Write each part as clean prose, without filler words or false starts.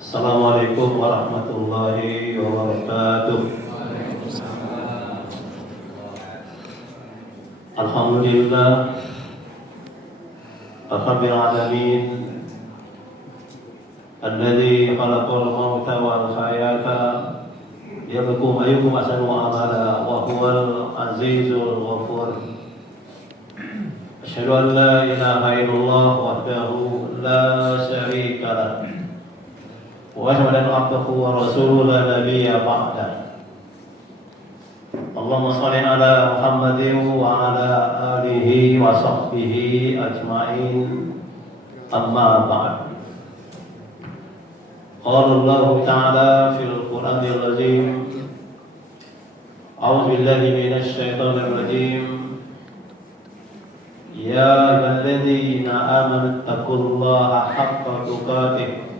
Assalamualaikum warahmatullahi wabarakatuh. Alhamdulillah Rabbil alamin alladzi khalaqal mauta wal hayata liyabluwakum ayyukum ahsanu amala wa huwal azizul ghafur. Asyhadu an la ilaha illallah wahdahu la syarika lah wa asyhadu anna abdahu wa rasuluhu la nabiyya ba'dah. Allahumma shalli ala Muhammadin wa ala alihi wa sahbihi ajma'in. Amma ba'd. Qala Allah ta'ala fil Qur'anil azim. A'udzu billahi minasy syaithanir rajim. Ya ayyuhalladzina amanu taqullaha haqqa tuqatih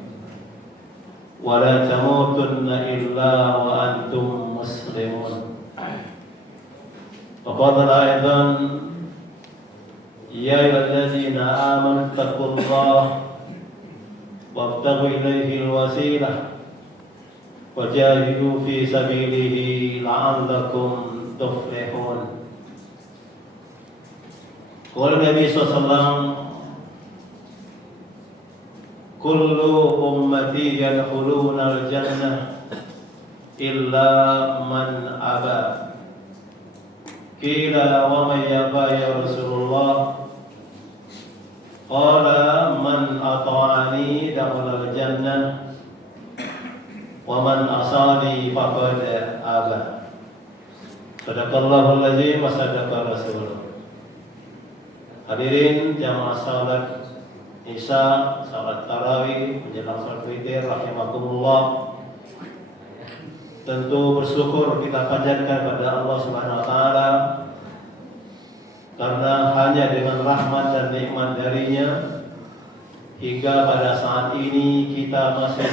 wa la tamutunna illa wa antum muslimun. وقال أيضا يا أيها الذين آمنوا اتقوا الله وابتغوا إليه الوسيلة وجاهدوا في سبيله لعلكم تفلحون. قال النبي صلى الله عليه وسلم كل أمتي يدخلون الجنة إلا من أبى. Qila wa man yaba ya Rasulullah? Qala man ata'ani dakhala al-jannah wa man asani faqad aba. Sadaqallahul azim wa sadaqa rasulullah. Hadirin jamaah salat Isya, salat tarawih menjelang salat witir rahimakumullah. Tentu bersyukur kita panjatkan pada Allah Subhanahu wa taala karena hanya dengan rahmat dan nikmat darinya hingga pada saat ini kita masih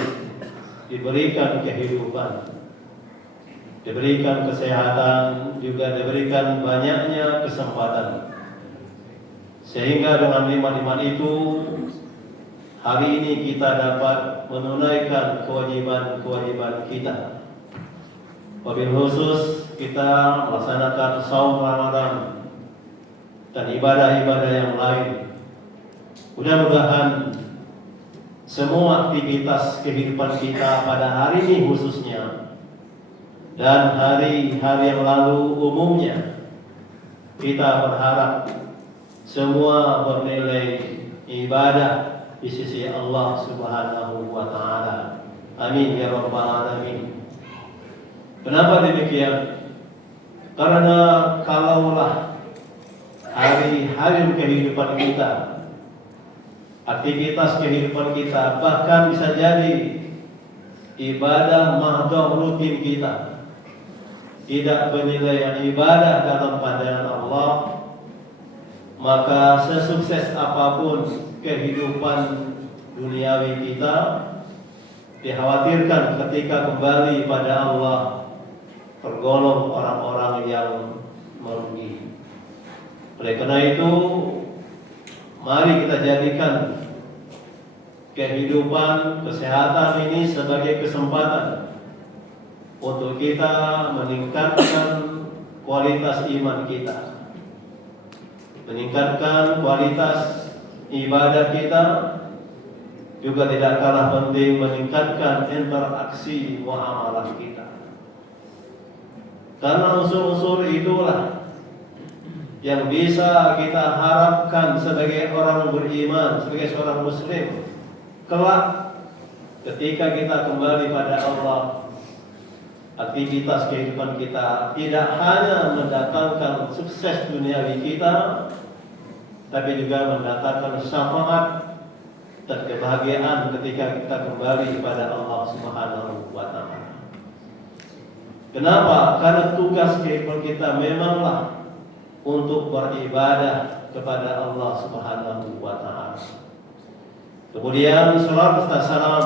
diberikan kehidupan, diberikan kesehatan, juga diberikan banyaknya kesempatan. Sehingga dengan nikmat-nikmat itu hari ini kita dapat menunaikan kewajiban-kewajiban kita. Wabil khusus kita melaksanakan saum Ramadan dan ibadah-ibadah yang lain. Mudah-mudahan semua aktivitas kehidupan kita pada hari ini khususnya dan hari-hari yang lalu umumnya, kita berharap semua bernilai ibadah di sisi Allah Subhanahu wa taala. Amin ya rabbal alamin. Kenapa demikian? Karena kalaulah hari-hari kehidupan kita, aktivitas kehidupan kita, bahkan bisa jadi ibadah mahdhah rutin kita tidak bernilai ibadah dalam pandangan Allah, maka sesukses apapun kehidupan duniawi kita, dikhawatirkan ketika kembali pada Allah tergolong orang-orang yang merugi. Oleh karena itu, mari kita jadikan kehidupan kesehatan ini sebagai kesempatan untuk kita meningkatkan kualitas iman kita, meningkatkan kualitas ibadah kita, juga tidak kalah penting meningkatkan interaksi muamalah kita. Karena unsur-unsur itulah yang bisa kita harapkan sebagai orang beriman, sebagai seorang muslim kelak ketika kita kembali pada Allah. Aktivitas kehidupan kita tidak hanya mendatangkan sukses duniawi kita, tapi juga mendatangkan syafaat dan kebahagiaan ketika kita kembali kepada Allah Subhanahu wa taala. Kenapa? Karena tugas kehidupan kita memanglah untuk beribadah kepada Allah Subhanahu wa taala. Kemudian salawat serta salam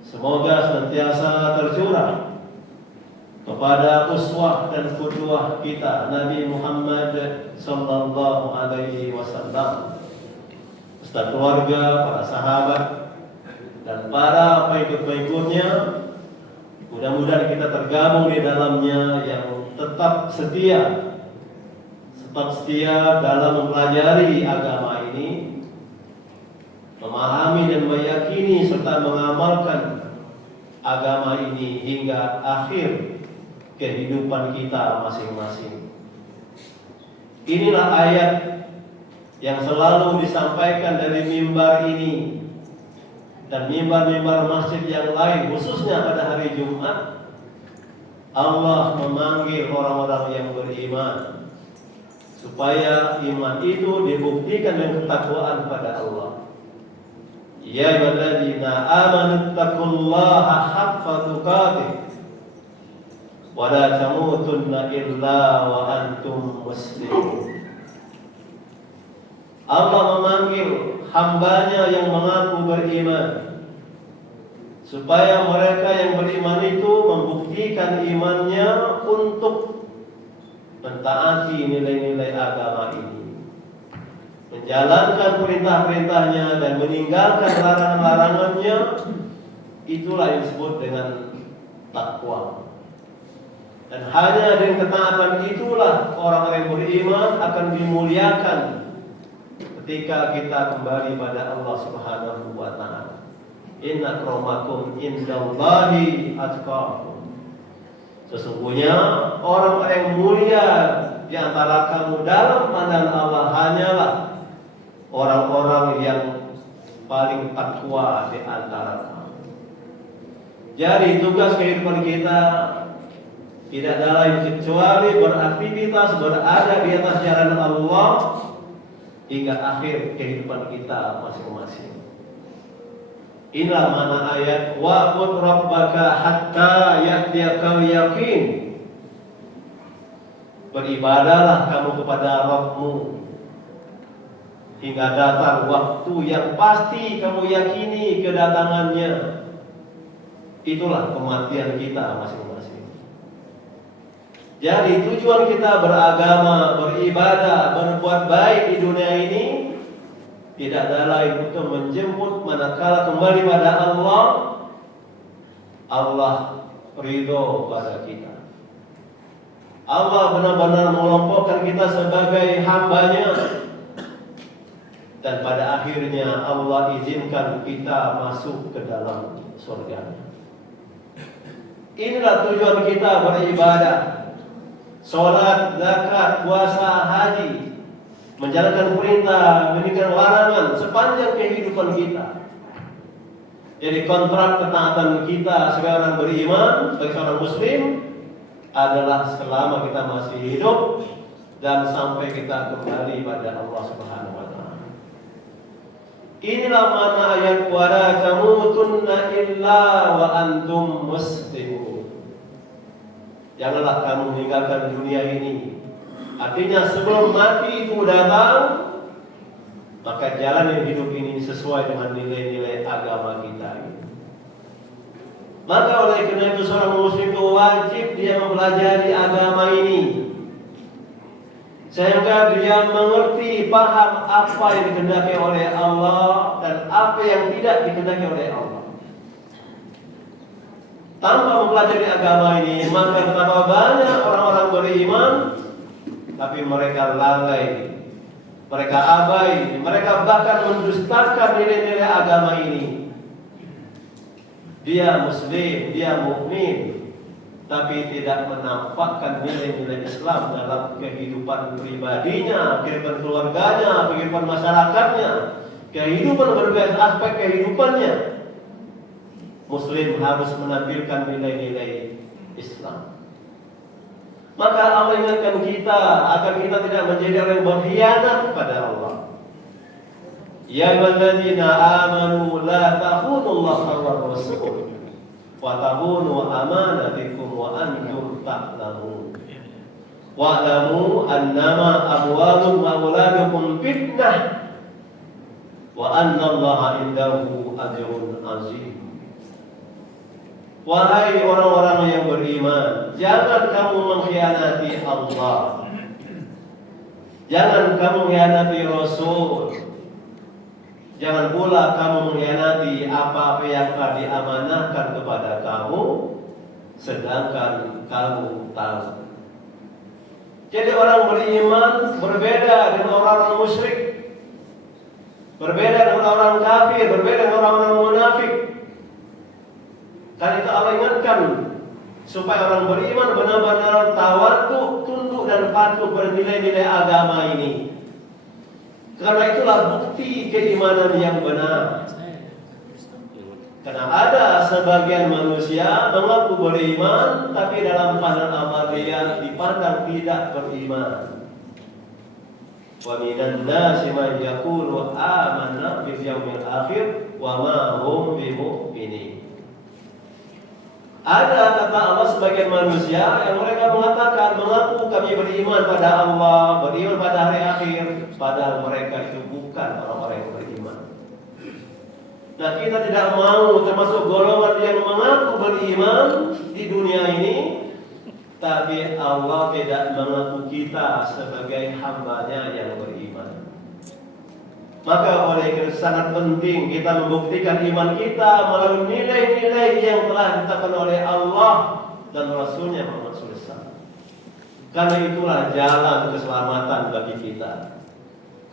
semoga senantiasa tercurah kepada uswah dan qudwah kita Nabi Muhammad sallallahu alaihi wasallam, beserta keluarga, para sahabat, dan para pengikut-pengikutnya. Mudah-mudahan kita tergabung di dalamnya yang tetap setia dalam mempelajari agama ini, memahami dan meyakini serta mengamalkan agama ini hingga akhir kehidupan kita masing-masing. Inilah ayat yang selalu disampaikan dari mimbar ini dan mimbar-mimbar masjid yang lain, khususnya pada hari Jumat. Allah memanggil orang-orang yang beriman supaya iman itu dibuktikan dengan ketakwaan pada Allah. Ya ayyuhalladzina amanu taqullaha haqqa tuqatih wa la tamutunna illa wa antum muslimun. Allah memanggil hambanya yang mengaku beriman supaya mereka yang beriman itu membuktikan imannya untuk mentaati nilai-nilai agama ini, menjalankan perintah-perintahnya dan meninggalkan larangan-larangannya. Itulah yang disebut dengan takwa. Dan hanya dengan ketaatan itulah orang-orang yang beriman akan dimuliakan ketika kita kembali pada Allah Subhanahu wa taala. Inna akramakum indallahi atqakum. Sesungguhnya orang yang mulia di antara kamu dalam pandangan Allah hanyalah orang-orang yang paling takwa di antara kamu. Jadi tugas kehidupan kita tidak ada lain kecuali beraktivitas berada di atas jalan Allah hingga akhir kehidupan kita masing-masing. Inilah mana ayat wa'bud rabbaka hatta ya'tiyakal yaqin. Beribadahlah kamu kepada Rabbmu hingga datang waktu yang pasti kamu yakini kedatangannya. Itulah kematian kita masing-masing. Jadi tujuan kita beragama, beribadah, berbuat baik di dunia ini tidak ada lain untuk menjemput manakala kembali pada Allah, Allah ridho pada kita. Allah benar-benar mengelompokkan kita sebagai hambanya, dan pada akhirnya Allah izinkan kita masuk ke dalam surga. Inilah tujuan kita beribadah. Sholat, zakat, puasa, haji, menjalankan perintah, meninggalkan larangan sepanjang kehidupan kita. Jadi kontrak ketaatan kita sebagai orang beriman, sebagai seorang muslim adalah selama kita masih hidup dan sampai kita kembali pada Allah Subhanahu wa taala. Inilah makna ayat wala tamutunna illa wa antum muslimun. Janganlah kamu meninggalkan dunia ini. Artinya sebelum mati itu datang, maka jalan yang hidup ini sesuai dengan nilai-nilai agama kita. Maka oleh karena itu seorang muslim itu wajib dia mempelajari agama ini, sehingga dia mengerti, paham apa yang dikehendaki oleh Allah dan apa yang tidak dikehendaki oleh Allah. Tanpa mempelajari agama ini, maka betapa banyak orang-orang beriman tapi mereka lalai, mereka abai, mereka bahkan mendustakan nilai-nilai agama ini. Dia muslim, dia mukmin, tapi tidak menampakkan nilai-nilai Islam dalam kehidupan pribadinya, kehidupan keluarganya, kehidupan masyarakatnya, kehidupan berbagai aspek kehidupannya. Muslim harus menampilkan nilai-nilai Islam. Maka Allah ingatkan kita agar kita tidak menjadi orang yang berkhianat kepada Allah. Ya ayyuhalladzina amanu la takhunullaha war rasul wa takhunu amanatikum wa antum ta'lamun. Wa'lamu annama amwalukum wa auladukum fitnah wa anna Allaha indahu ajrun azim. Wahai orang-orang yang beriman, jangan kamu mengkhianati Allah, jangan kamu mengkhianati Rasul, Jangan pula kamu mengkhianati apa-apa yang telah diamanahkan kepada kamu, sedangkan kamu tahu. Jadi orang beriman berbeda dengan orang musyrik, berbeda dengan orang kafir, berbeda dengan orang munafik. Karena itu Allah ingatkan supaya orang beriman benar-benar tawaduk, tunduk dan patuh pada nilai-nilai agama ini. Karena itulah bukti keimanan yang benar. Karena ada sebagian manusia mengaku beriman, tapi dalam pandangan amal dia dipandang tidak beriman. Wa minan nasi man yaqulu amanna bil yaumil akhir wa ma hum bimu'minin. Ada kata Allah sebagian manusia yang mereka mengatakan mengaku kami beriman pada Allah, beriman pada hari akhir, padahal mereka itu bukan orang-orang yang beriman. Nah, kita tidak mau termasuk golongan yang mengaku beriman di dunia ini, tapi Allah tidak mengaku kita sebagai hamba-Nya yang beriman. Maka oleh itu sangat penting kita membuktikan iman kita melalui nilai-nilai yang telah ditetapkan oleh Allah dan Rasul-Nya Muhammad SAW. Karena itulah jalan keselamatan bagi kita.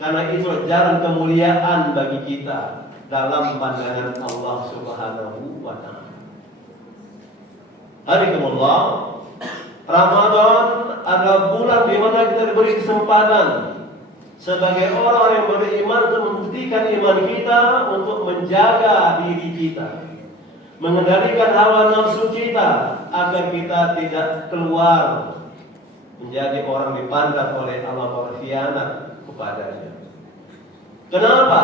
Karena itulah jalan kemuliaan bagi kita dalam pandangan Allah Subhanahu wa Ta'ala. Hadikumullah, Ramadan adalah bulan di mana kita diberi kesempatan sebagai orang yang beriman untuk membuktikan iman kita, untuk menjaga diri kita, mengendalikan hawa nafsu kita agar kita tidak keluar menjadi orang dipandang oleh Allah berkhianat kepadanya. Kenapa?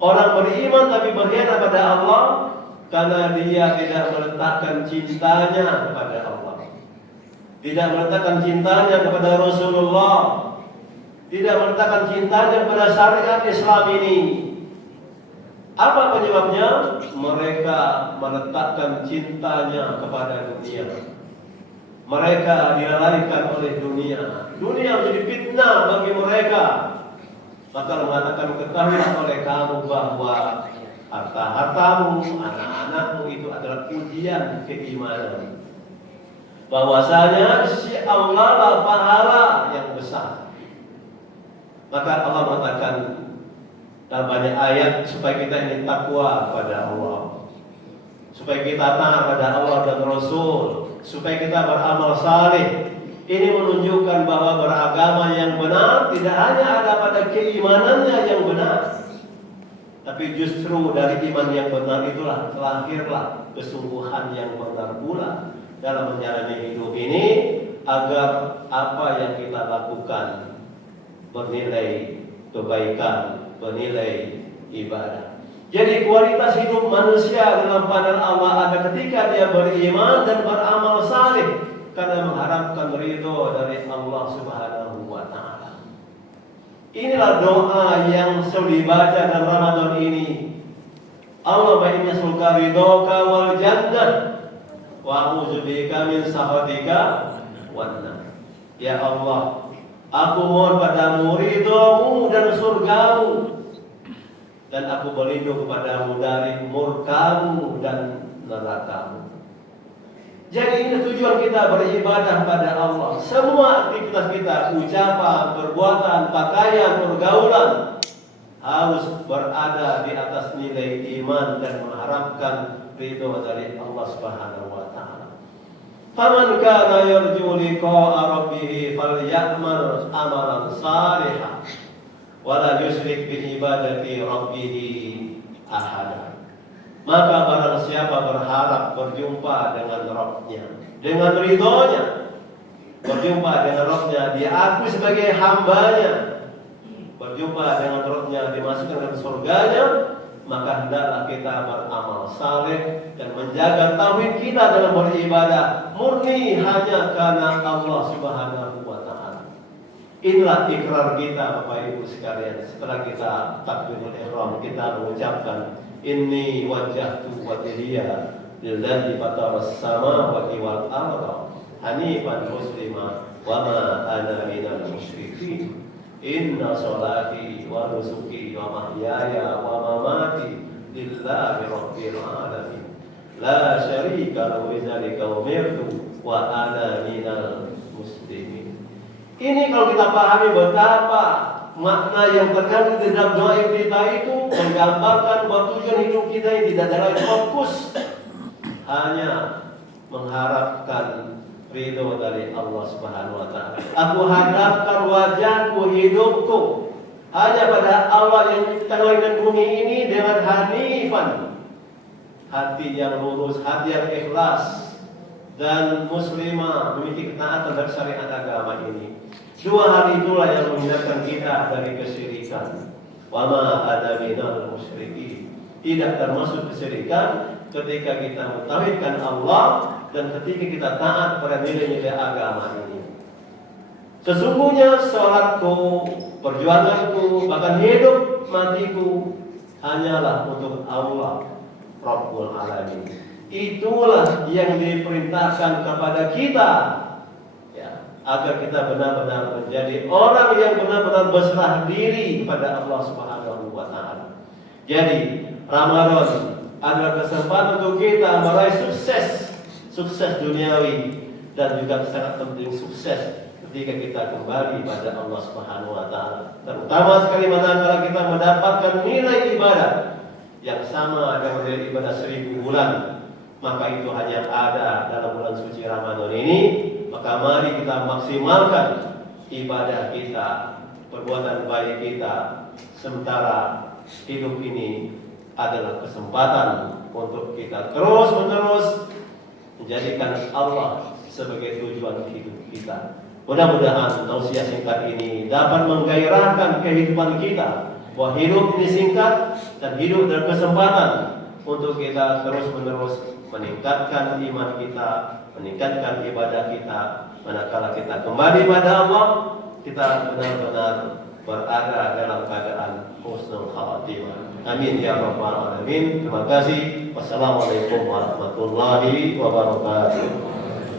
Orang beriman tapi berkhianat pada Allah karena dia tidak meletakkan cintanya kepada Allah, tidak meletakkan cintanya kepada Rasulullah, tidak meletakkan cintanya kepada syariat Islam ini. Apa penyebabnya? Mereka meletakkan cintanya kepada dunia. Mereka dilalaikan oleh dunia. Dunia menjadi fitnah bagi mereka. Maka mengatakan ketahuilah oleh kamu bahwa harta-hartamu, anak-anakmu itu adalah ujian keimanan. Bahwasanya si Allah lah pahala yang besar. Maka Allah mengatakan dalam banyak ayat supaya kita ini takwa pada Allah, supaya kita taat pada Allah dan Rasul, supaya kita beramal saleh. Ini menunjukkan bahwa beragama yang benar tidak hanya ada pada keimanannya yang benar, tapi justru dari iman yang benar itulah lahirlah kesungguhan yang benar pula dalam menjalani hidup ini, agar apa yang kita lakukan bernilai kebaikan, bernilai ibadah. Jadi kualitas hidup manusia dalam pandangan Allah ada ketika dia beriman dan beramal saleh karena mengharapkan ridho dari Allah Subhanahu wa Ta'ala. Inilah doa yang selalu dibaca dalam Ramadan ini. Allahumma inni as'aluka ridhoka wal jannah wa a'udzubika min sakhatika wan nar. Ya Allah, aku mohon padamu ridhomu dan surgamu, dan aku berlindung kepadamu dari murkamu dan nerakamu. Jadi ini tujuan kita beribadah pada Allah. Semua aktivitas kita, ucapan, perbuatan, pakaian, pergaulan harus berada di atas nilai iman dan mengharapkan ridho dari Allah Subhanahu wa Ta'ala. Faman kana yarju liqa'a rabbih falyamal amalan salihan wa la yusyrik bi ibadati rabbih ahada. Maka barang siapa berharap berjumpa dengan Rabb-Nya, dengan ridhonya, berjumpa dengan Rabb-Nya, diakui sebagai hamba-Nya, berjumpa dengan Rabb-Nya, dimasukkan ke surganya, maka hendaklah kita beramal saleh dan menjaga tauhid kita dalam beribadah murni hanya karena Allah Subhanahu wa Ta'ala. Inilah ikrar kita Bapak Ibu sekalian. Setelah kita takbirul ihram, kita mengucapkan inni wajjahtu wajhiya lillahi fataras samawati wal arda hanifan muslima wa ma ana minal musyrikin. Inna sholati wa nusuki wa mahyaya wa mamati lillahi rabbil alamin. La syarika lahu bidzalika umirtu wa ana minal muslimin. Ini kalau kita pahami betapa makna yang terkandung di dalam doa kita itu menggambarkan bahwa tujuan hidup kita yang tidak ada lagi fokus hanya mengharapkan ridho dari Allah Subhanahu wa taala. Aku hadapkan wajahku, hidupku hanya pada Allah yang menciptakan langit dan bumi ini dengan hanifan, hati yang lurus, hati yang ikhlas dan muslimah, memiliki ketaatan terhadap syariat agama ini. Dua hal itulah yang menghindarkan kita dari kesyirikan. Wa ma ana minal musyrikin. Tidak termasuk kesyirikan ketika kita mentauhidkan Allah dan ketika kita taat pada nilai-nilai agama ini. Sesungguhnya sholatku, perjuanganku, bahkan hidup matiku hanyalah untuk Allah Rabbul Alamin. Itulah yang diperintahkan kepada kita, agar kita benar-benar menjadi orang yang benar-benar berserah diri kepada Allah Subhanahu wa taala. Jadi, Ramadan adalah kesempatan untuk kita meraih sukses duniawi dan juga sangat penting sukses ketika kita kembali pada Allah Subhanahu wa taala. Terutama sekali manakala kita mendapatkan nilai ibadah yang sama dengan nilai ibadah 1000 bulan, maka itu hanya ada dalam bulan suci Ramadan ini. Maka mari kita maksimalkan ibadah kita, perbuatan baik kita, sementara hidup ini adalah kesempatan untuk kita terus-menerus menjadikan Allah sebagai tujuan hidup kita. Mudah-mudahan tausiah singkat ini dapat menggairahkan kehidupan kita, bahwa hidup ini singkat dan hidup adalah kesempatan untuk kita terus-menerus meningkatkan iman kita, meningkatkan ibadah kita. Manakala kita kembali pada Allah, kita benar-benar berada dalam keadaan husnul khatimah. Amin ya rabbal alamin. Terima kasih. Wassalamualaikum warahmatullahi wabarakatuh.